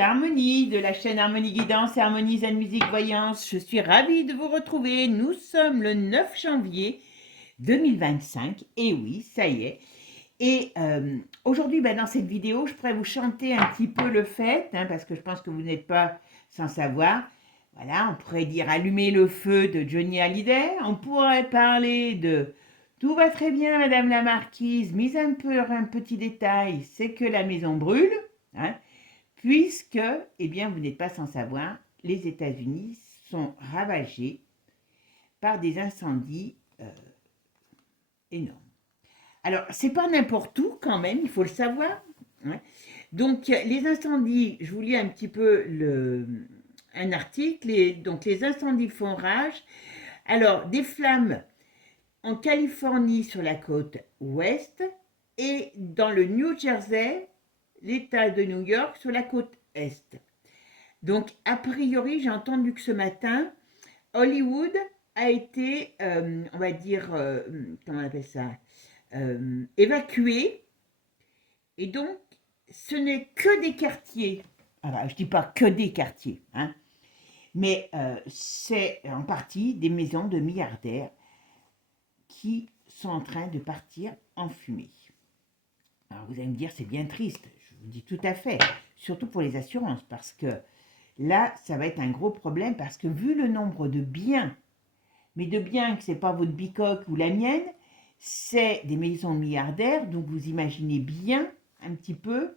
c'est Harmonie de la chaîne Harmonie Guidance et Harmonie Zen Musique Voyance. Je suis ravie de vous retrouver. Nous sommes le 9 janvier 2025. Et oui, ça y est. Et aujourd'hui, dans cette vidéo, je pourrais vous chanter un petit peu le fait, parce que je pense que vous n'êtes pas sans savoir. Voilà, on pourrait dire Allumer le feu de Johnny Hallyday. On pourrait parler de Tout va très bien, Madame la Marquise. Mise un peu un petit détail, c'est que la maison brûle. Puisque, eh bien, vous n'êtes pas sans savoir, les États-Unis sont ravagés par des incendies énormes. Alors, c'est pas n'importe où quand même, il faut le savoir. Donc, les incendies, je vous lis un petit peu un article. Donc, les incendies font rage. Alors, des flammes en Californie sur la côte ouest et dans le New Jersey, l'État de New York sur la côte est. Donc, a priori, j'ai entendu que ce matin, Hollywood a été, on va dire, comment on appelle ça, évacué. Et donc, ce n'est que des quartiers. Alors, je ne dis pas que des quartiers, mais c'est en partie des maisons de milliardaires qui sont en train de partir en fumée. Alors, vous allez me dire, c'est bien triste. Je vous dis tout à fait. Surtout pour les assurances, parce que là, ça va être un gros problème parce que vu le nombre de biens, mais de biens que ce n'est pas votre bicoque ou la mienne, c'est des maisons milliardaires, donc vous imaginez bien un petit peu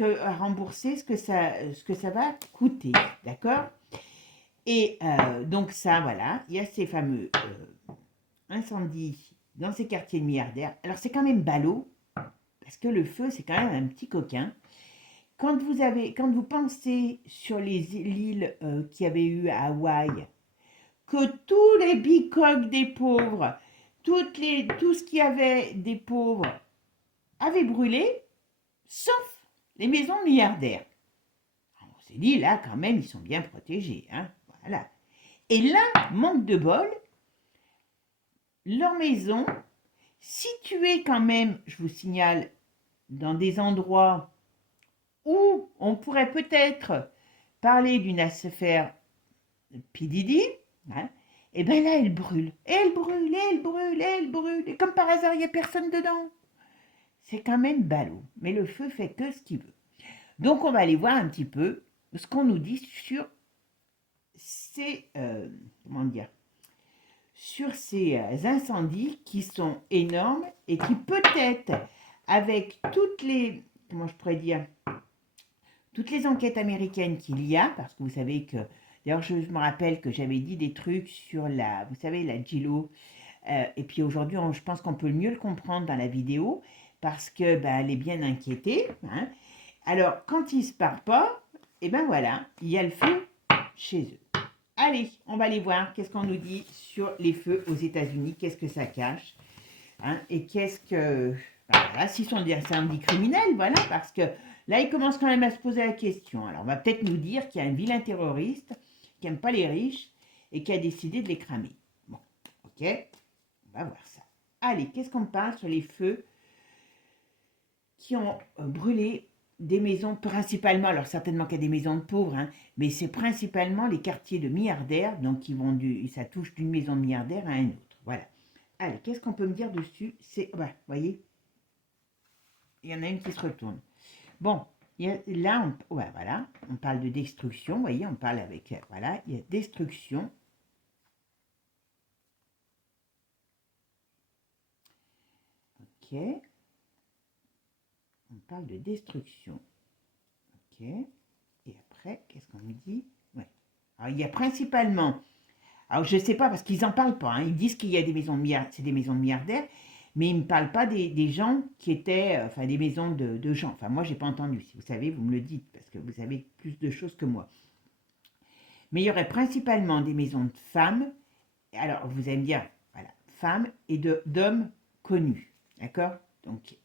à rembourser ce que ça va coûter, d'accord? Et donc ça, voilà, il y a ces fameux incendies dans ces quartiers de milliardaires. Alors c'est quand même ballot, parce que le feu, c'est quand même un petit coquin. Quand vous pensez sur les îles qu'il y avait eu à Hawaï, que tous les bicoques des pauvres, tout ce qu'il y avait des pauvres avait brûlé, sauf les maisons milliardaires. On s'est dit, là, quand même, ils sont bien protégés. Voilà. Et là, manque de bol, leur maison, située quand même, je vous signale, dans des endroits où on pourrait peut-être parler d'une affaire P. Diddy, et bien là, elle brûle. Elle brûle, elle brûle, elle brûle. Et comme par hasard, il n'y a personne dedans. C'est quand même ballot. Mais le feu fait que ce qu'il veut. Donc, on va aller voir un petit peu ce qu'on nous dit sur ces, sur ces incendies qui sont énormes et qui peut-être, avec toutes les, toutes les enquêtes américaines qu'il y a, parce que vous savez que, d'ailleurs je me rappelle que j'avais dit des trucs sur vous savez, la Gilo, et puis aujourd'hui je pense qu'on peut mieux le comprendre dans la vidéo, parce que elle est bien inquiétée. Alors quand ils ne se parlent pas, et voilà, il y a le feu chez eux. Allez, on va aller voir qu'est-ce qu'on nous dit sur les feux aux États-Unis, qu'est-ce que ça cache, et qu'est-ce que... Voilà, s'ils sont des incendies criminels, voilà, parce que là, ils commencent quand même à se poser la question. Alors, on va peut-être nous dire qu'il y a un vilain terroriste qui n'aime pas les riches et qui a décidé de les cramer. Bon, ok, on va voir ça. Allez, qu'est-ce qu'on parle sur les feux qui ont brûlé des maisons principalement, alors certainement qu'il y a des maisons de pauvres, mais c'est principalement les quartiers de milliardaires, donc ça touche d'une maison de milliardaire à une autre. Voilà. Allez, qu'est-ce qu'on peut me dire dessus? Vous voyez, il y en a une qui se retourne. Bon, là, voilà, on parle de destruction, vous voyez, on parle avec, voilà, il y a destruction. Ok. On parle de destruction. Ok. Et après, qu'est-ce qu'on me dit? Ouais. Alors, il y a principalement, alors je ne sais pas parce qu'ils n'en parlent pas, ils disent qu'il y a des maisons de milliardaires, c'est des maisons de milliardaires, mais ils ne me parlent pas des gens qui étaient, enfin des maisons de gens. Enfin, moi, je n'ai pas entendu. Si vous savez, vous me le dites, parce que vous savez plus de choses que moi. Mais il y aurait principalement des maisons de femmes. Alors, vous allez me dire, voilà, femmes et d'hommes connus. D'accord? Donc,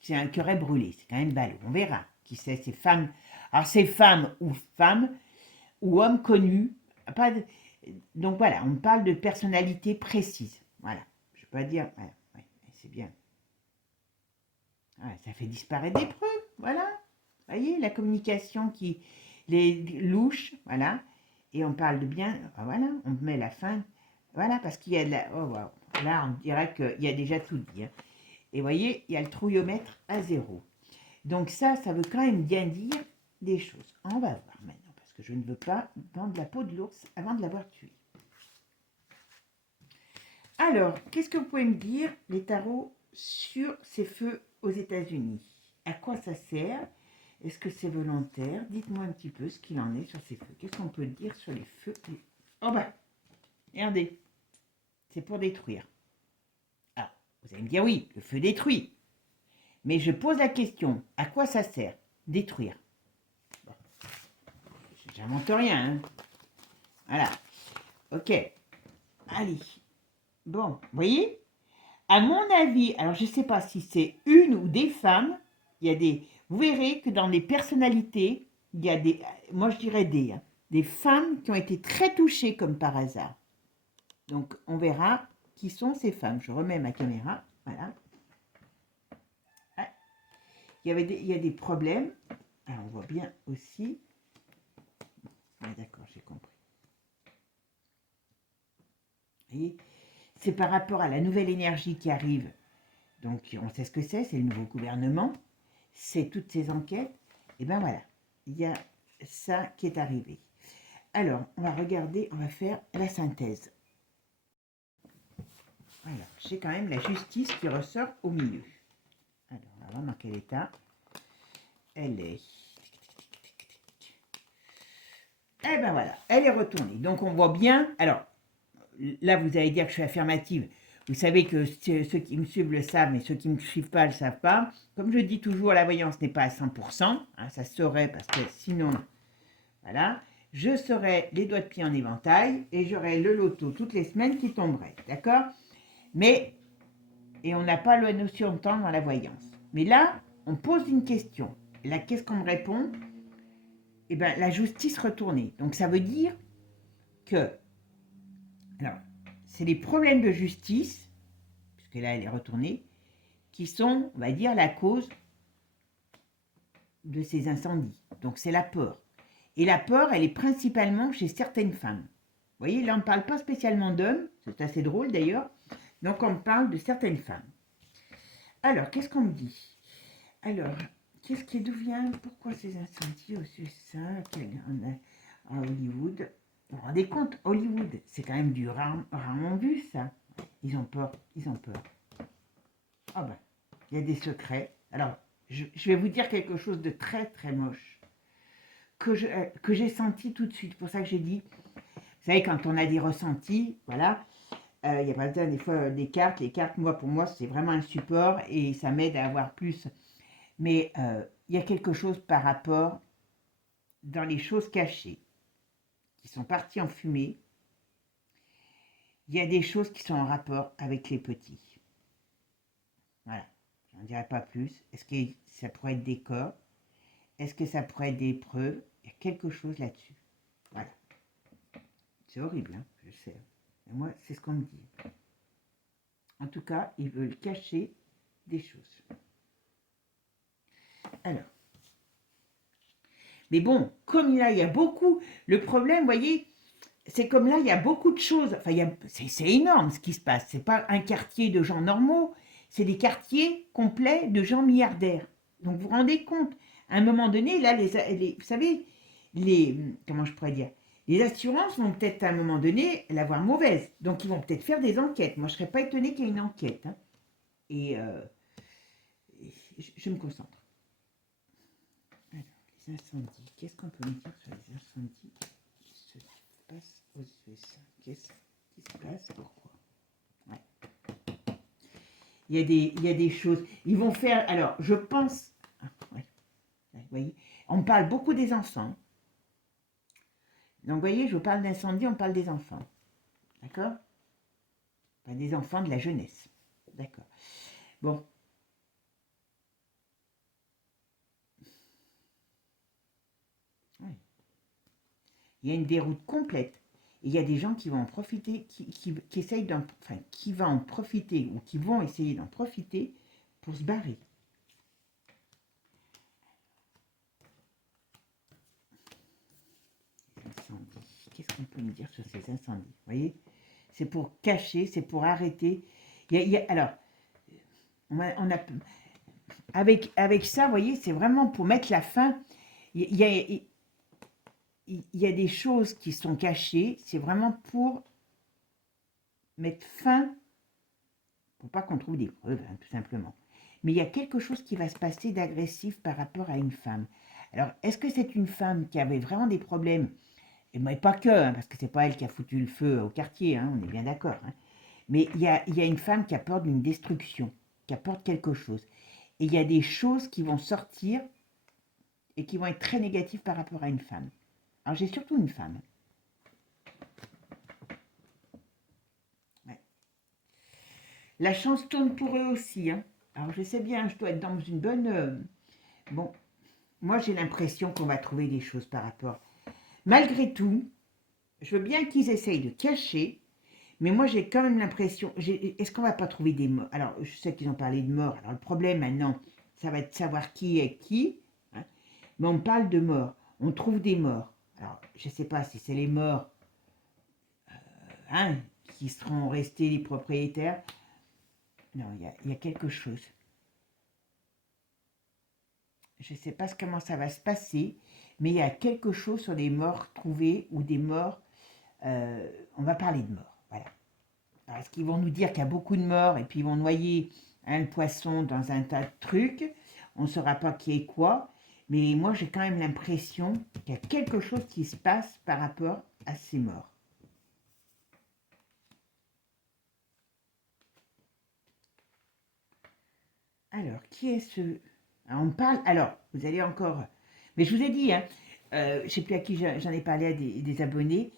c'est un qui aurait brûlé. C'est quand même ballot. On verra qui c'est, ces femmes. Alors, c'est femmes ou hommes connus. Pas de, donc, voilà, on parle de personnalités précises. Voilà. Je ne peux pas dire. Voilà, ouais, c'est bien. Ouais, ça fait disparaître des preuves. Voilà. Vous voyez, la communication qui les louches, voilà. Et on parle de bien, voilà, on met la fin, voilà, parce qu'il y a de la, oh, wow. Là, on dirait qu'il y a déjà tout dit. Hein. Et vous voyez, il y a le trouillomètre à 0. Donc ça veut quand même bien dire des choses. On va voir maintenant, parce que je ne veux pas vendre la peau de l'ours avant de l'avoir tué. Alors, qu'est-ce que vous pouvez me dire, les tarots, sur ces feux aux États-Unis? À quoi ça sert? Est-ce que c'est volontaire? Dites-moi un petit peu ce qu'il en est sur ces feux. Qu'est-ce qu'on peut dire sur les feux? Oh bah, regardez, c'est pour détruire. Alors, vous allez me dire oui, le feu détruit. Mais je pose la question, à quoi ça sert? Détruire. Bon. J'invente rien. Hein. Voilà. Ok. Allez. Bon, vous voyez? À mon avis, alors je ne sais pas si c'est une ou des femmes, il y a des... Vous verrez que dans les personnalités, il y a des... Moi je dirais des femmes qui ont été très touchées comme par hasard. Donc on verra qui sont ces femmes. Je remets ma caméra. Voilà. Il y a des problèmes. Alors on voit bien aussi. Ah, d'accord, j'ai compris. Vous voyez, c'est par rapport à la nouvelle énergie qui arrive. Donc on sait ce que c'est le nouveau gouvernement. C'est toutes ces enquêtes. Et bien voilà, il y a ça qui est arrivé. Alors, on va regarder, on va faire la synthèse. Voilà, j'ai quand même la justice qui ressort au milieu. Alors, on va voir dans quel état elle est. Eh ben voilà, elle est retournée. Donc on voit bien, alors là vous allez dire que je suis affirmative. Vous savez que ceux qui me suivent le savent, mais ceux qui ne me suivent pas ne le savent pas. Comme je dis toujours, la voyance n'est pas à 100%. Hein, ça se saurait parce que sinon, voilà. Je serai les doigts de pied en éventail et j'aurai le loto toutes les semaines qui tomberait. D'accord? Mais, et on n'a pas la notion de temps dans la voyance. Mais là, on pose une question. Là, qu'est-ce qu'on me répond? Eh bien, la justice retournée. Donc, ça veut dire que, alors, c'est les problèmes de justice, puisque là, elle est retournée, qui sont, on va dire, la cause de ces incendies. Donc, c'est la peur. Et la peur, elle est principalement chez certaines femmes. Vous voyez, là, on ne parle pas spécialement d'hommes, c'est assez drôle d'ailleurs. Donc, on parle de certaines femmes. Alors, qu'est-ce qu'on me dit? Alors, d'où vient, pourquoi ces incendies au USA à Hollywood? Vous vous rendez compte, Hollywood, c'est quand même du rarement vu, ça. Ils ont peur, ils ont peur. Ah ben, il y a des secrets. Alors, je vais vous dire quelque chose de très, très moche que j'ai senti tout de suite. C'est pour ça que j'ai dit, vous savez, quand on a des ressentis, voilà, il n'y a pas besoin des fois des cartes. Les cartes, pour moi, c'est vraiment un support et ça m'aide à avoir plus. Mais il y a quelque chose par rapport dans les choses cachées qui sont parties en fumée. Il y a des choses qui sont en rapport avec les petits. Voilà, je n'en dirai pas plus. Est-ce que ça pourrait être des corps? Est-ce que ça pourrait être des preuves? Il y a quelque chose là-dessus. Voilà. C'est horrible, hein, je sais. Et moi, c'est ce qu'on me dit. En tout cas, ils veulent cacher des choses. Alors. Mais bon, comme là, il y a beaucoup... Le problème, vous voyez, c'est comme là, il y a beaucoup de choses. Enfin, c'est énorme ce qui se passe. C'est pas un quartier de gens normaux. C'est des quartiers complets de gens milliardaires. Donc, vous vous rendez compte, à un moment donné, là, vous savez, comment je pourrais dire, les assurances vont peut-être à un moment donné l'avoir mauvaise. Donc, ils vont peut-être faire des enquêtes. Moi, je ne serais pas étonnée qu'il y ait une enquête. Hein. Et je me concentre. Alors, les incendies. Qu'est-ce qu'on peut me dire sur les incendies qui se passent aux USA? Qu'est-ce qui se passe? Pourquoi? Ouais. Il y a des choses. Ils vont faire. Alors, je pense. Ah, ouais. Vous voyez, on parle beaucoup des enfants. Donc, vous voyez, je parle d'incendie, on parle des enfants. D'accord? Pas des enfants de la jeunesse. D'accord. Bon. Ouais. Il y a une déroute complète. Et il y a des gens qui vont en profiter, qui essayent qui vont en profiter ou qui vont essayer d'en profiter pour se barrer. on peut me dire sur ces incendies? Vous voyez? C'est pour cacher, c'est pour arrêter. Alors, on a, avec ça, vous voyez, c'est vraiment pour mettre la fin. Il y a des choses qui sont cachées, c'est vraiment pour mettre fin, pour pas qu'on trouve des preuves, hein, tout simplement. Mais il y a quelque chose qui va se passer d'agressif par rapport à une femme. Alors, est-ce que c'est une femme qui avait vraiment des problèmes? Et mais pas que, hein, parce que c'est pas elle qui a foutu le feu au quartier, hein, on est bien d'accord. Hein. Mais il y a une femme qui apporte une destruction, qui apporte quelque chose. Et il y a des choses qui vont sortir et qui vont être très négatives par rapport à une femme. Alors j'ai surtout une femme. Ouais. La chance tourne pour eux aussi. Hein. Alors je sais bien, je dois être dans une bonne... Bon, moi j'ai l'impression qu'on va trouver des choses par rapport. Malgré tout, je veux bien qu'ils essayent de cacher, mais moi j'ai quand même l'impression... Est-ce qu'on va pas trouver des morts? Alors je sais qu'ils ont parlé de morts. Alors le problème maintenant, ça va être de savoir qui est qui. Hein. Mais on parle de morts. On trouve des morts. Alors je ne sais pas si c'est les morts hein, qui seront restés les propriétaires. Non, il y a quelque chose. Je ne sais pas comment ça va se passer, mais il y a quelque chose sur des morts trouvés ou des morts. On va parler de morts. Voilà. Alors, est-ce qu'ils vont nous dire qu'il y a beaucoup de morts et puis ils vont noyer hein, le poisson dans un tas de trucs? On ne saura pas qui est quoi. Mais moi, j'ai quand même l'impression qu'il y a quelque chose qui se passe par rapport à ces morts. Alors, qui est ce... Alors, on parle... Alors, vous allez encore... Mais je vous ai dit, hein, je ne sais plus à qui j'en ai parlé à des abonnés.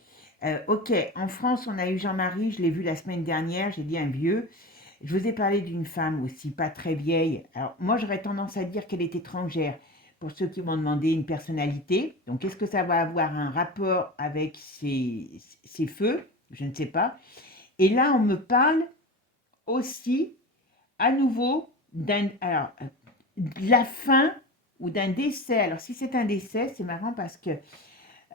Ok, en France, on a eu Jean-Marie, je l'ai vu la semaine dernière, j'ai dit un vieux. Je vous ai parlé d'une femme aussi, pas très vieille. Alors, moi, j'aurais tendance à dire qu'elle est étrangère. Pour ceux qui m'ont demandé une personnalité. Donc, est-ce que ça va avoir un rapport avec ces feux? Je ne sais pas. Et là, on me parle aussi, à nouveau, de la fin ou d'un décès. Alors, si c'est un décès, c'est marrant parce que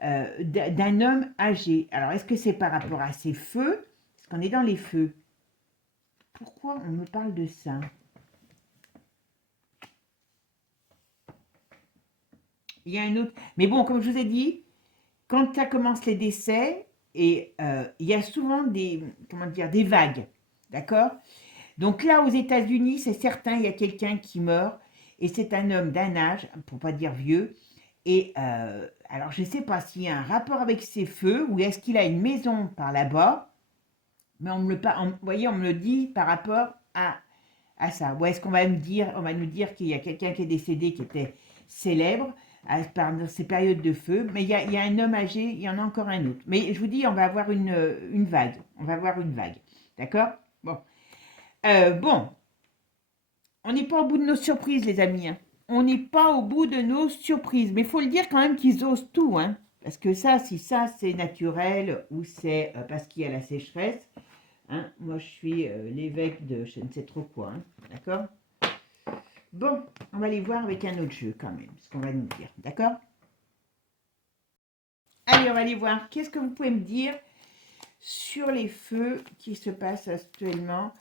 d'un homme âgé. Alors, est-ce que c'est par rapport à ces feux? Parce qu'on est dans les feux. Pourquoi on me parle de ça? Il y a un autre. Mais bon, comme je vous ai dit, quand ça commence les décès, et il y a souvent des, comment dire, des vagues. D'accord? Donc là, aux États-Unis, c'est certain, il y a quelqu'un qui meurt, et c'est un homme d'un âge, pour pas dire vieux, et alors je ne sais pas s'il y a un rapport avec ces feux, ou est-ce qu'il a une maison par là-bas, mais vous voyez, on me le dit par rapport à ça. Ou est-ce qu'on va me dire, on va nous dire qu'il y a quelqu'un qui est décédé qui était célèbre pendant ces périodes de feu, mais il y a un homme âgé, il y en a encore un autre. Mais je vous dis, on va avoir une vague. On va avoir une vague. D'accord? Bon. Bon, on n'est pas au bout de nos surprises, les amis. Hein. On n'est pas au bout de nos surprises. Mais il faut le dire quand même qu'ils osent tout. Hein. Parce que ça, si ça c'est naturel ou c'est parce qu'il y a la sécheresse, hein, moi je suis l'évêque de je ne sais trop quoi. Hein. D'accord? Bon, on va aller voir avec un autre jeu quand même, ce qu'on va nous dire. D'accord? Allez, on va aller voir. Qu'est-ce que vous pouvez me dire sur les feux qui se passent actuellement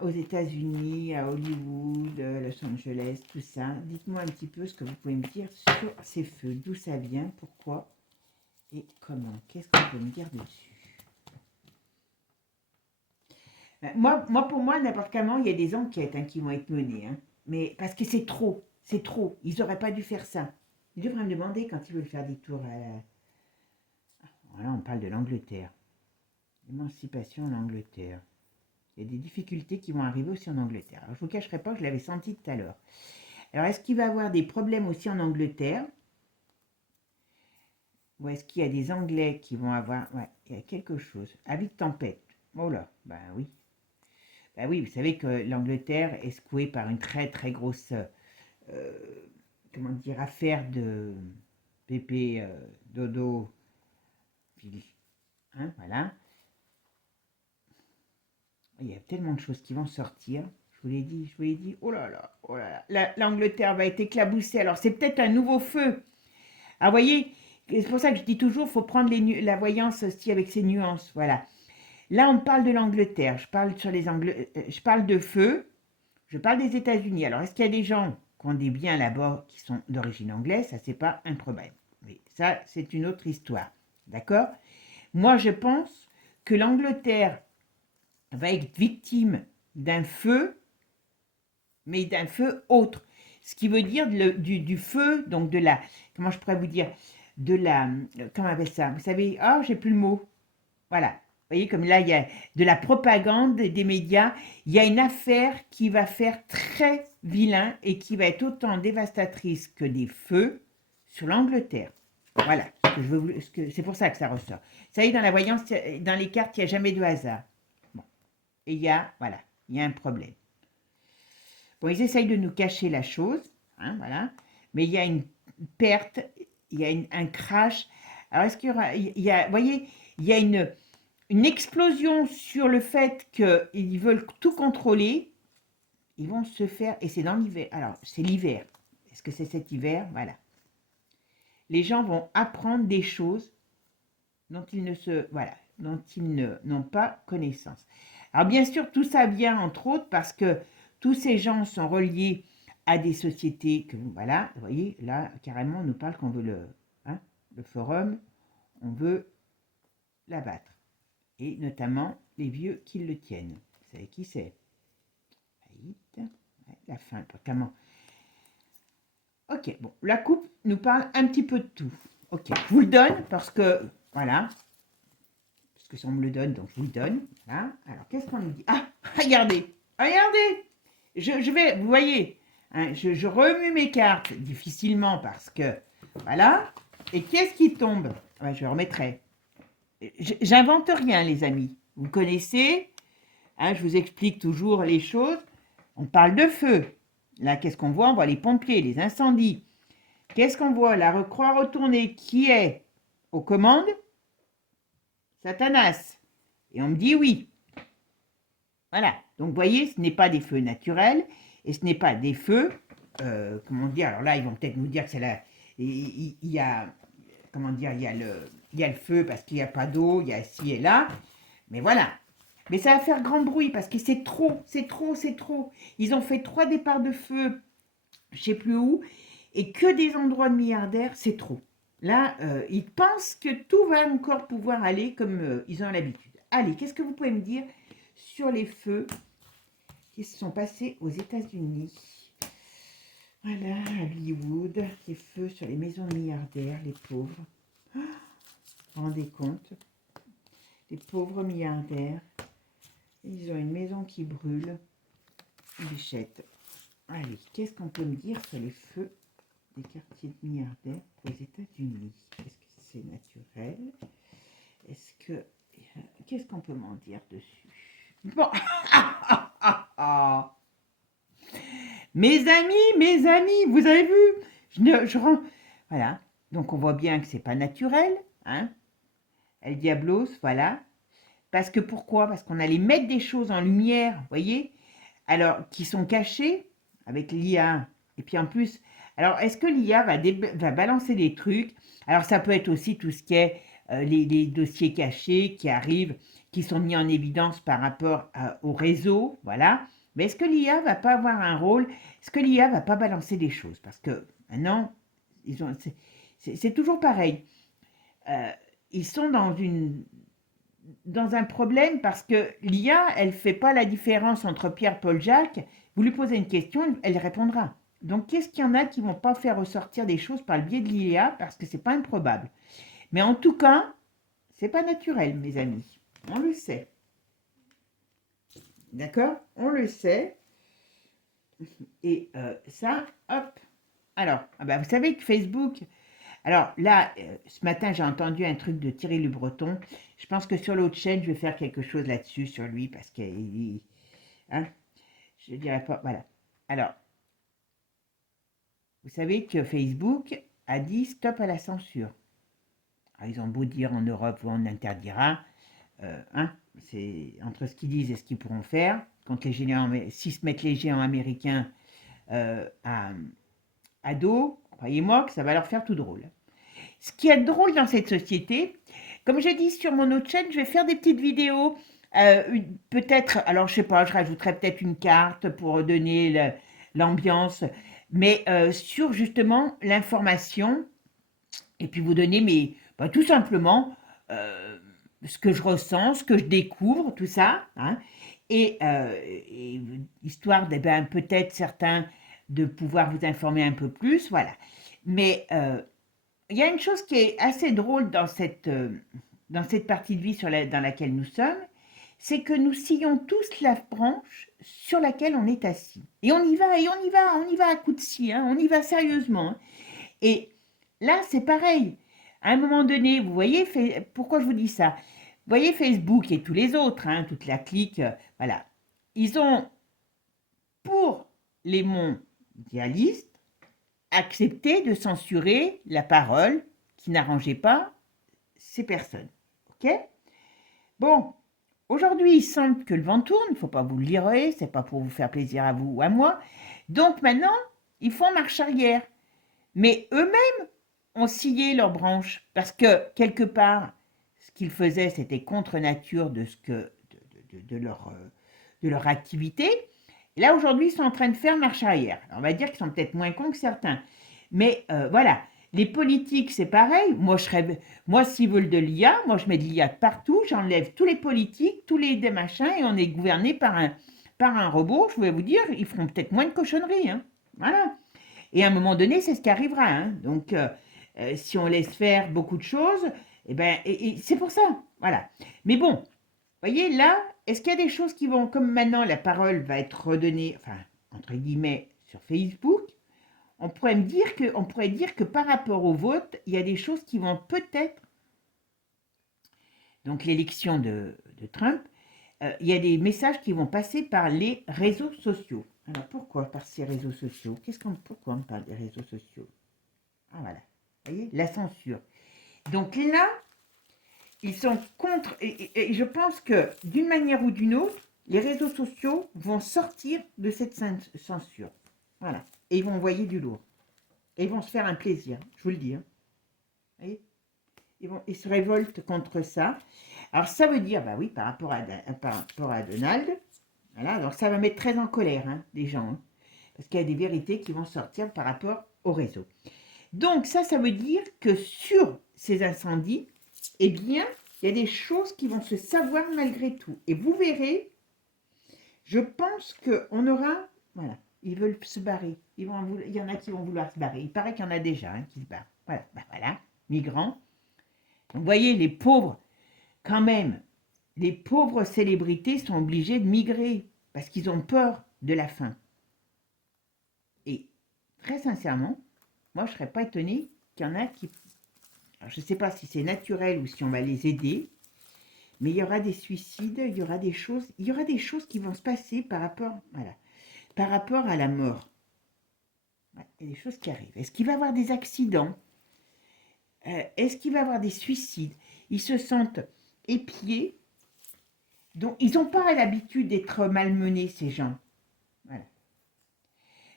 aux États-Unis, à Hollywood, Los Angeles, tout ça. Dites-moi un petit peu ce que vous pouvez me dire sur ces feux. D'où ça vient, pourquoi et comment. Qu'est-ce que vous pouvez me dire dessus? Pour moi, n'importe comment, il y a des enquêtes hein, qui vont être menées. Hein. Mais parce que c'est trop, c'est trop. Ils n'auraient pas dû faire ça. Ils devraient me demander quand ils veulent faire des tours à la... Voilà, on parle de l'Angleterre. Émancipation en Angleterre. Il y a des difficultés qui vont arriver aussi en Angleterre. Alors, je ne vous cacherai pas, je l'avais senti tout à l'heure. Alors, est-ce qu'il va y avoir des problèmes aussi en Angleterre? Ou est-ce qu'il y a des Anglais qui vont avoir... Ouais, il y a quelque chose. Avis de tempête. Oh là, ben oui. Ben oui, vous savez que l'Angleterre est secouée par une très très grosse... comment dire, affaire de pépé, dodo, hein, voilà. Il y a tellement de choses qui vont sortir. Je vous l'ai dit, oh là là, l'Angleterre va être éclaboussée. Alors c'est peut-être un nouveau feu. Ah, vous voyez, c'est pour ça que je dis toujours, il faut prendre la voyance aussi avec ses nuances. Voilà. Là, on parle de l'Angleterre. Je parle de feu. Je parle des États-Unis. Alors, est-ce qu'il y a des gens qui ont des biens là-bas qui sont d'origine anglaise? Ça, c'est pas un problème. Mais ça, c'est une autre histoire. D'accord? Moi, je pense que l'Angleterre va être victime d'un feu, mais d'un feu autre. Ce qui veut dire du feu, donc de la, comment je pourrais vous dire, de la, comment on appelle ça? Vous savez, j'ai plus le mot. Voilà. Vous voyez, comme là, il y a de la propagande des médias. Il y a une affaire qui va faire très vilain et qui va être autant dévastatrice que des feux sur l'Angleterre. Voilà. C'est pour ça que ça ressort. Ça y est, dans la voyance, dans les cartes, il n'y a jamais de hasard. Bon. Et il y a un problème. Bon, ils essayent de nous cacher la chose, hein, voilà. Mais il y a une perte, il y a un crash. Alors, est-ce qu'il y aura, vous voyez, il y a une explosion sur le fait qu'ils veulent tout contrôler. Ils vont se faire, et c'est dans l'hiver. Alors, c'est l'hiver. Est-ce que c'est cet hiver? Voilà. Les gens vont apprendre des choses dont ils n'ont pas connaissance. Alors, bien sûr, tout ça vient, entre autres, parce que tous ces gens sont reliés à des sociétés que, voilà, vous voyez, là, carrément, on nous parle qu'on veut le forum, on veut l'abattre. Et notamment les vieux qui le tiennent. Vous savez qui c'est? La fin, comment? Ok, bon, la coupe nous parle un petit peu de tout. Ok, je vous le donne parce que, voilà, parce que si on me le donne, donc je vous le donne. Voilà. Alors, qu'est-ce qu'on nous dit? Ah, regardez, regardez. Je vais, vous voyez, hein, je remue mes cartes difficilement parce que, voilà. Et qu'est-ce qui tombe? Je remettrai. J'invente rien, les amis. Vous connaissez, hein, je vous explique toujours les choses. On parle de feu. Là, qu'est-ce qu'on voit? On voit les pompiers, les incendies. Qu'est-ce qu'on voit? La croix retournée qui est aux commandes? Satanas. Et on me dit oui. Voilà. Donc, vous voyez, ce n'est pas des feux naturels et ce n'est pas des feux, comment dire, alors là, ils vont peut-être nous dire que c'est là, il y a, comment dire, il y a le feu parce qu'il n'y a pas d'eau, il y a ci et là, mais voilà. Mais ça va faire grand bruit parce que c'est trop, c'est trop, c'est trop. Ils ont fait 3 départs de feu, je ne sais plus où, et que des endroits de milliardaires, c'est trop. Là, ils pensent que tout va encore pouvoir aller comme ils ont l'habitude. Allez, qu'est-ce que vous pouvez me dire sur les feux qui se sont passés aux États-Unis? Voilà, à Hollywood, les feux sur les maisons de milliardaires, les pauvres. Vous vous rendez compte? Les pauvres milliardaires. Ils ont une maison qui brûle. Bichette. Allez, qu'est-ce qu'on peut me dire sur les feux des quartiers de milliardaires aux États-Unis? Est-ce que c'est naturel? Est-ce que... Qu'est-ce qu'on peut m'en dire dessus? Bon. Mes amis, vous avez vu? Voilà. Donc, on voit bien que c'est pas naturel. Hein? El Diablos, voilà. Parce que pourquoi? Parce qu'on allait mettre des choses en lumière, vous voyez? Alors, qui sont cachées avec l'IA. Et puis en plus, alors, est-ce que l'IA va balancer des trucs? Alors, ça peut être aussi tout ce qui est les dossiers cachés qui arrivent, qui sont mis en évidence par rapport au réseau, voilà. Mais est-ce que l'IA va pas avoir un rôle? Est-ce que l'IA va pas balancer des choses? Parce que maintenant, c'est toujours pareil. Ils sont dans un problème parce que l'IA, elle ne fait pas la différence entre Pierre, Paul, Jacques. Vous lui posez une question, elle répondra. Donc, qu'est-ce qu'il y en a qui ne vont pas faire ressortir des choses par le biais de l'IA parce que ce n'est pas improbable. Mais en tout cas, ce n'est pas naturel, mes amis. On le sait. D'accord? On le sait. Et ça, hop. Alors, vous savez que Facebook... Alors là, ce matin, j'ai entendu un truc de Thierry Le Breton. Je pense que sur l'autre chaîne, je vais faire quelque chose là-dessus, sur lui, parce qu'il... Hein, je ne dirais pas... Voilà. Alors, vous savez que Facebook a dit stop à la censure. Alors, ils ont beau dire en Europe, on interdira. C'est entre ce qu'ils disent et ce qu'ils pourront faire. Quand les géants, s'ils se mettent les géants américains à dos, croyez-moi que ça va leur faire tout drôle. ce qui est drôle dans cette société, comme j'ai dit sur mon autre chaîne, je vais faire des petites vidéos. Peut-être, alors je sais pas, je rajouterai peut-être une carte pour donner l'ambiance, mais sur justement l'information, et puis vous donner tout simplement ce que je ressens, ce que je découvre, tout ça, hein, et histoire peut-être certains de pouvoir vous informer un peu plus, voilà. Mais il y a une chose qui est assez drôle dans cette partie de vie dans laquelle nous sommes, c'est que nous sillons tous la branche sur laquelle on est assis. Et on y va, et on y va, on y va à coups de scie, hein, on y va sérieusement. Hein. Et là, c'est pareil. À un moment donné, vous voyez, pourquoi je vous dis ça? Vous voyez Facebook et tous les autres, hein, toute la clique, voilà. Ils ont, pour les mondialistes, accepté de censurer la parole qui n'arrangeait pas ces personnes. Ok? Bon, aujourd'hui, il semble que le vent tourne, il ne faut pas vous le lirer, c'est pas pour vous faire plaisir à vous ou à moi. Donc maintenant, ils font marche arrière. Mais eux-mêmes ont scié leurs branches parce que, quelque part, ce qu'ils faisaient, c'était contre nature de leur activité. Et là, aujourd'hui, ils sont en train de faire marche arrière. Alors, on va dire qu'ils sont peut-être moins cons que certains. Mais voilà, les politiques, c'est pareil. Moi, s'ils veulent de l'IA, moi, je mets de l'IA de partout. J'enlève tous les politiques, tous les machins, et on est gouverné par un robot. Je vais vous dire, ils feront peut-être moins de cochonneries. Hein. Voilà. Et à un moment donné, c'est ce qui arrivera. Hein. Donc, si on laisse faire beaucoup de choses, et c'est pour ça. Voilà. Mais bon, vous voyez, là, est-ce qu'il y a des choses qui vont, comme maintenant la parole va être redonnée, enfin, entre guillemets, sur Facebook, on pourrait dire que par rapport au vote, il y a des choses qui vont peut-être, donc l'élection de Trump, il y a des messages qui vont passer par les réseaux sociaux. Alors pourquoi par ces réseaux sociaux? Pourquoi on parle des réseaux sociaux? Ah voilà, vous voyez, la censure. Donc là, ils sont contre, et je pense que d'une manière ou d'une autre, les réseaux sociaux vont sortir de cette censure. Voilà, et ils vont envoyer du lourd. Et ils vont se faire un plaisir, je vous le dis. Hein. Vous voyez, ils se révoltent contre ça. Alors ça veut dire, bah oui, par rapport à Donald, voilà, alors ça va mettre très en colère hein, les gens, hein, parce qu'il y a des vérités qui vont sortir par rapport au réseau. Donc ça veut dire que sur ces incendies, eh bien, il y a des choses qui vont se savoir malgré tout. Et vous verrez, je pense qu'on aura, voilà, ils veulent se barrer. Il y en a qui vont vouloir se barrer. Il paraît qu'il y en a déjà hein, qui se barrent. Voilà, voilà, migrants. Donc, vous voyez, les pauvres, quand même, les pauvres célébrités sont obligées de migrer parce qu'ils ont peur de la faim. Et très sincèrement, moi, je ne serais pas étonnée qu'il y en a qui... Alors, je ne sais pas si c'est naturel ou si on va les aider, mais il y aura des suicides, il y aura des choses qui vont se passer par rapport à la mort. Il y a des choses qui arrivent. Est-ce qu'il va y avoir des accidents? Est-ce qu'il va y avoir des suicides? Ils se sentent épiés. Donc, ils n'ont pas l'habitude d'être malmenés, ces gens. Voilà.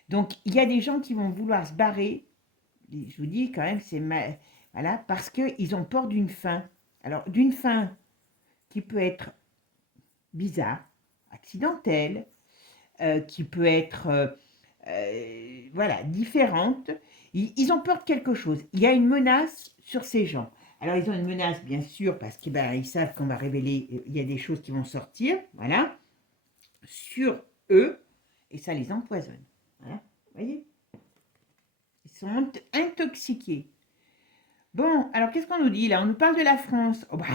Donc, il y a des gens qui vont vouloir se barrer. Je vous dis quand même, c'est mal. Voilà, parce qu'ils ont peur d'une faim. Alors, d'une faim qui peut être bizarre, accidentelle, qui peut être voilà, différente. Ils ont peur de quelque chose. Il y a une menace sur ces gens. Alors, ils ont une menace, bien sûr, parce qu'ils ils savent qu'on va révéler, il y a des choses qui vont sortir, voilà, sur eux, et ça les empoisonne. Voilà, vous voyez? Ils sont intoxiqués. Bon, alors qu'est-ce qu'on nous dit là? On nous parle de la France. Oh bah,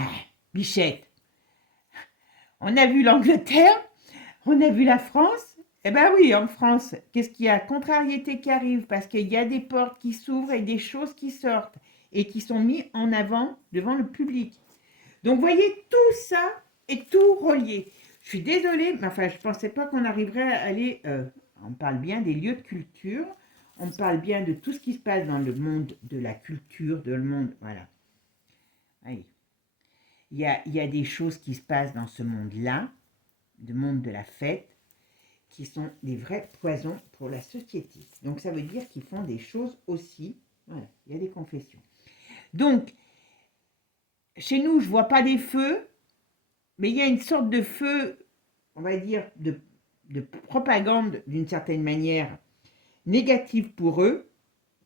Bichette. On a vu l'Angleterre, on a vu la France. Eh bien oui, en France, qu'est-ce qu'il y a? Contrariété qui arrive parce qu'il y a des portes qui s'ouvrent et des choses qui sortent et qui sont mises en avant devant le public. Donc vous voyez, tout ça est tout relié. Je suis désolée, mais enfin, je ne pensais pas qu'on arriverait à aller... on parle bien des lieux de culture, on parle bien de tout ce qui se passe dans le monde de la culture, de le monde... Voilà. Allez. Il y a des choses qui se passent dans ce monde-là, le monde de la fête, qui sont des vrais poisons pour la société. Donc ça veut dire qu'ils font des choses aussi. Voilà, il y a des confessions. Donc, chez nous, je ne vois pas des feux, mais il y a une sorte de feu, on va dire, de propagande, d'une certaine manière, négative pour eux,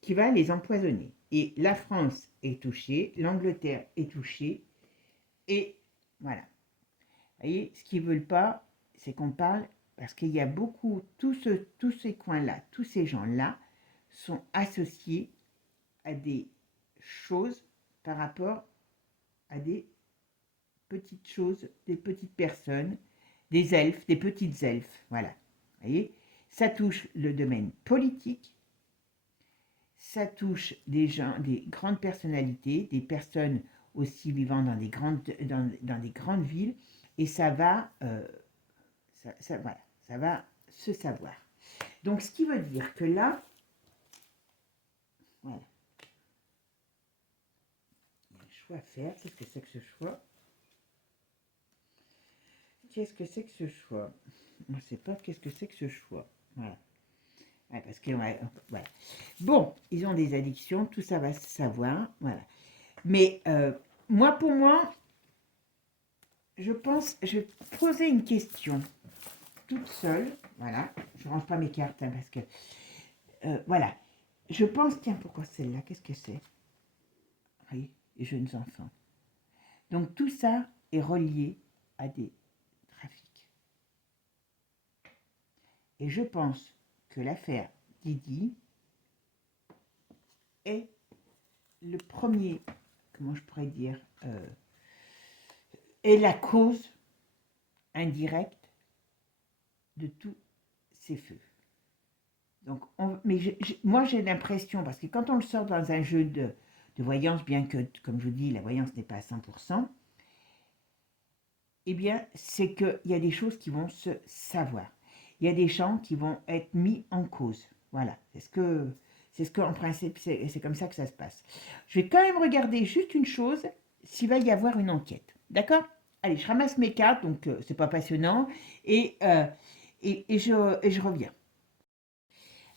qui va les empoisonner. Et la France est touchée, l'Angleterre est touchée, et voilà. Vous voyez, ce qu'ils ne veulent pas, c'est qu'on parle, parce qu'il y a beaucoup, tous ces coins-là, tous ces gens-là sont associés à des choses par rapport à des petites choses, des petites personnes, des elfes, des petites elfes, voilà. Vous voyez, ça touche le domaine politique, ça touche des gens, des grandes personnalités, des personnes aussi vivant dans des grandes villes, et ça va, voilà, ça va se savoir. Donc, ce qui veut dire que là, voilà, il y a un choix à faire. Qu'est-ce que c'est que ce choix? Qu'est-ce que c'est que ce choix? On ne sait pas qu'est-ce que c'est que ce choix. Voilà. Ouais, parce que, ouais, voilà. Bon, ils ont des addictions, tout ça va se savoir. Voilà. Mais moi, pour moi, je pense, je vais poser une question toute seule. Voilà. Je ne range pas mes cartes hein, parce que, voilà. Je pense, tiens, pourquoi celle-là? Qu'est-ce que c'est? Oui, les jeunes enfants. Donc, tout ça est relié à des trafics. Et je pense que l'affaire Didi est le premier, comment je pourrais dire, est la cause indirecte de tous ces feux. Donc, moi j'ai l'impression, parce que quand on le sort dans un jeu de voyance, bien que, comme je vous dis, la voyance n'est pas à 100%, eh bien, c'est qu'il y a des choses qui vont se savoir. Il y a des gens qui vont être mis en cause. Voilà, c'est ce que en principe, c'est comme ça que ça se passe. Je vais quand même regarder juste une chose, s'il va y avoir une enquête. D'accord? Allez, je ramasse mes cartes, donc c'est pas passionnant, et je reviens.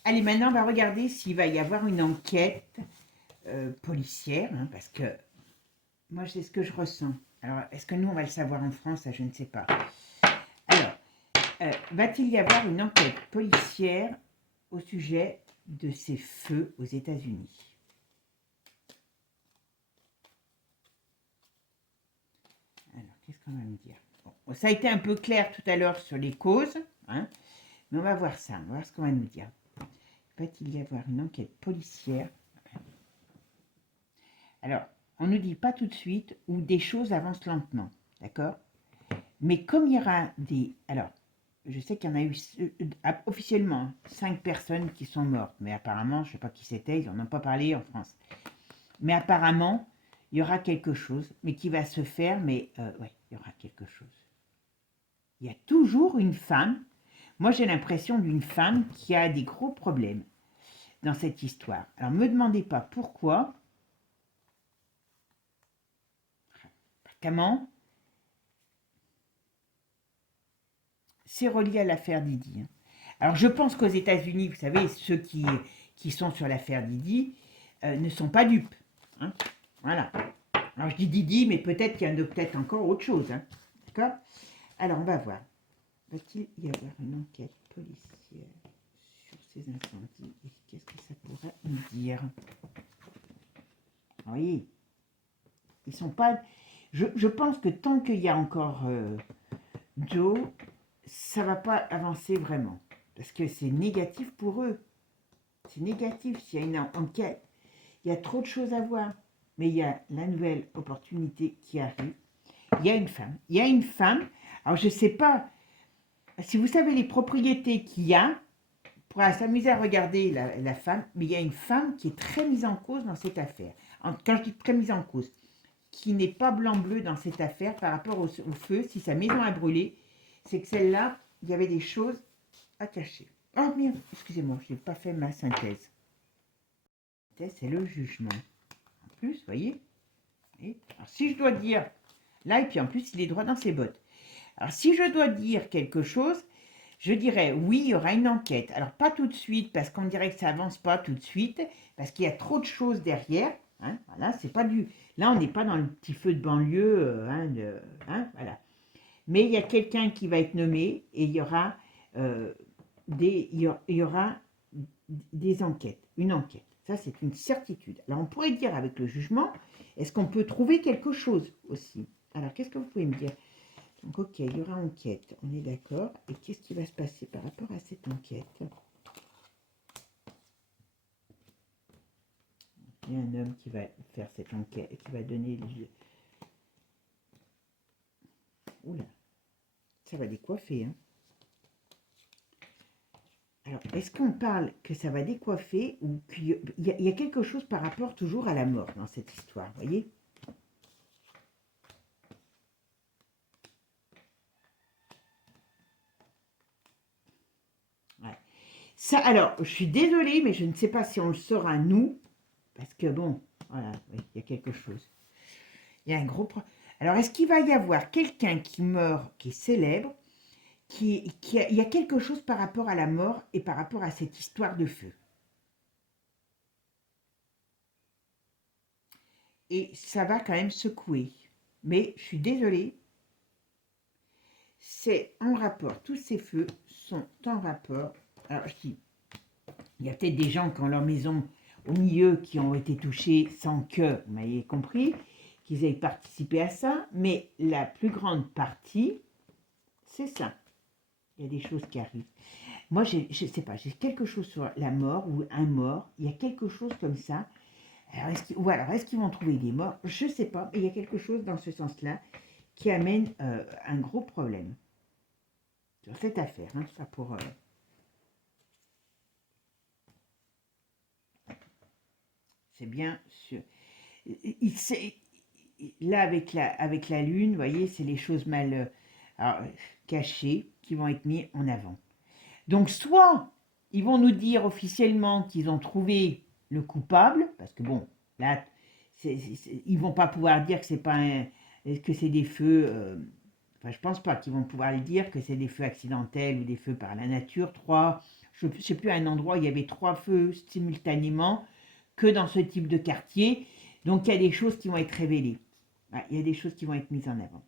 Allez, maintenant, on va regarder s'il va y avoir une enquête policière, hein, parce que moi, c'est ce que je ressens. Alors, est-ce que nous, on va le savoir en France? Ça, je ne sais pas. Alors, va-t-il y avoir une enquête policière au sujet de ces feux aux États-Unis? Alors, qu'est-ce qu'on va me dire? Bon, ça a été un peu clair tout à l'heure sur les causes, hein, mais on va voir ça, on va voir ce qu'on va nous dire. Va-t-il y avoir une enquête policière? Alors, on ne nous dit pas tout de suite où des choses avancent lentement, d'accord? Mais comme il y aura des... Alors, je sais qu'il y en a eu officiellement 5 personnes qui sont mortes, mais apparemment, je ne sais pas qui c'était, ils n'en ont pas parlé en France. Mais apparemment, il y aura quelque chose, mais qui va se faire, mais ouais, il y aura quelque chose. Il y a toujours une femme, moi j'ai l'impression d'une femme qui a des gros problèmes dans cette histoire. Alors, ne me demandez pas pourquoi, comment, c'est relié à l'affaire Didi. Alors, je pense qu'aux États-Unis, vous savez, ceux qui sont sur l'affaire Didi ne sont pas dupes. Hein, voilà. Alors, je dis Didi, mais peut-être qu'il y en a peut-être encore autre chose. Hein, d'accord? Alors, on va voir. Va-t-il y avoir une enquête policière sur ces incendies? Et qu'est-ce que ça pourrait nous dire? Oui. Ils sont pas... Je pense que tant qu'il y a encore Joe, ça ne va pas avancer vraiment. Parce que c'est négatif pour eux. C'est négatif. S'il y a une enquête, il y a trop de choses à voir. Mais il y a la nouvelle opportunité qui arrive. Il y a une femme. Il y a une femme. Alors, je ne sais pas si vous savez les propriétés qu'il y a. On pourra s'amuser à regarder la femme. Mais il y a une femme qui est très mise en cause dans cette affaire. Quand je dis très mise en cause, qui n'est pas blanc-bleu dans cette affaire par rapport au feu. Si sa maison a brûlé, c'est que celle-là, il y avait des choses à cacher. Oh merde, excusez-moi, je n'ai pas fait ma synthèse. C'est le jugement. En plus, vous voyez. Alors, si je dois dire, là, et puis en plus, il est droit dans ses bottes. Alors, si je dois dire quelque chose, je dirais, oui, il y aura une enquête. Alors, pas tout de suite, parce qu'on dirait que ça avance pas tout de suite, parce qu'il y a trop de choses derrière. Hein, voilà, c'est pas du... Là, on n'est pas dans le petit feu de banlieue, voilà. Mais il y a quelqu'un qui va être nommé et il y aura, il y aura des enquêtes, une enquête. Ça, c'est une certitude. Alors, on pourrait dire avec le jugement, est-ce qu'on peut trouver quelque chose aussi? Alors, qu'est-ce que vous pouvez me dire? Donc, ok, il y aura enquête, on est d'accord. Et qu'est-ce qui va se passer par rapport à cette enquête? Il y a un homme qui va faire cette enquête, qui va donner les... Oula, ça va décoiffer, hein. Alors, est-ce qu'on parle que ça va décoiffer ou qu'il y a quelque chose par rapport toujours à la mort dans cette histoire, vous voyez? Ouais. Ça, alors, je suis désolée, mais je ne sais pas si on le saura, nous, parce que bon, voilà, oui, il y a quelque chose. Il y a un gros problème. Alors, est-ce qu'il va y avoir quelqu'un qui meurt, qui est célèbre, il y a quelque chose par rapport à la mort et par rapport à cette histoire de feu? Et ça va quand même secouer. Mais je suis désolée, c'est en rapport, tous ces feux sont en rapport. Alors je dis, il y a peut-être des gens qui ont leur maison au milieu qui ont été touchés sans que, vous m'avez compris, qu'ils aient participé à ça, mais la plus grande partie, c'est ça. Il y a des choses qui arrivent. Moi, je ne sais pas, j'ai quelque chose sur la mort ou un mort, il y a quelque chose comme ça. Alors, est-ce qu'ils vont trouver des morts? Je ne sais pas, mais il y a quelque chose dans ce sens-là qui amène un gros problème sur cette affaire. Hein, ça pour, c'est bien sûr. Là, avec la lune, vous voyez, c'est les choses mal cachées qui vont être mises en avant. Donc, soit ils vont nous dire officiellement qu'ils ont trouvé le coupable, parce que bon, là, ils vont pas pouvoir dire que c'est pas que c'est des feux. Enfin, je pense pas qu'ils vont pouvoir le dire que c'est des feux accidentels ou des feux par la nature. Je ne sais plus, à un endroit, il y avait 3 feux simultanément que dans ce type de quartier. Donc, il y a des choses qui vont être révélées. Ouais, il y a des choses qui vont être mises en avant.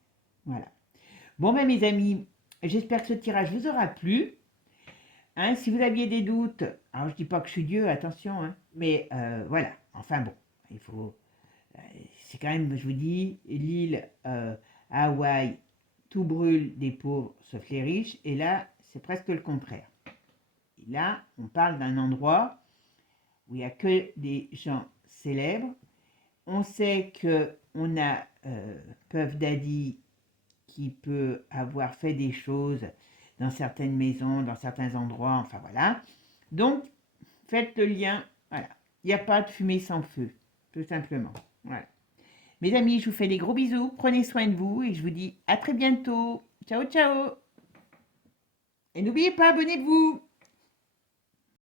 Voilà. Bon, ben, mes amis, j'espère que ce tirage vous aura plu. Hein, si vous aviez des doutes, alors je dis pas que je suis Dieu, attention, hein, mais voilà. Enfin bon, il faut. C'est quand même, je vous dis, l'île Hawaï, tout brûle des pauvres sauf les riches, et là, c'est presque le contraire. Et là, on parle d'un endroit où il n'y a que des gens célèbres. On sait qu'on a Puff Daddy qui peut avoir fait des choses dans certaines maisons, dans certains endroits, enfin voilà. Donc, faites le lien, voilà. Il n'y a pas de fumée sans feu, tout simplement. Voilà. Mes amis, je vous fais des gros bisous, prenez soin de vous et je vous dis à très bientôt. Ciao, ciao. Et n'oubliez pas, abonnez-vous.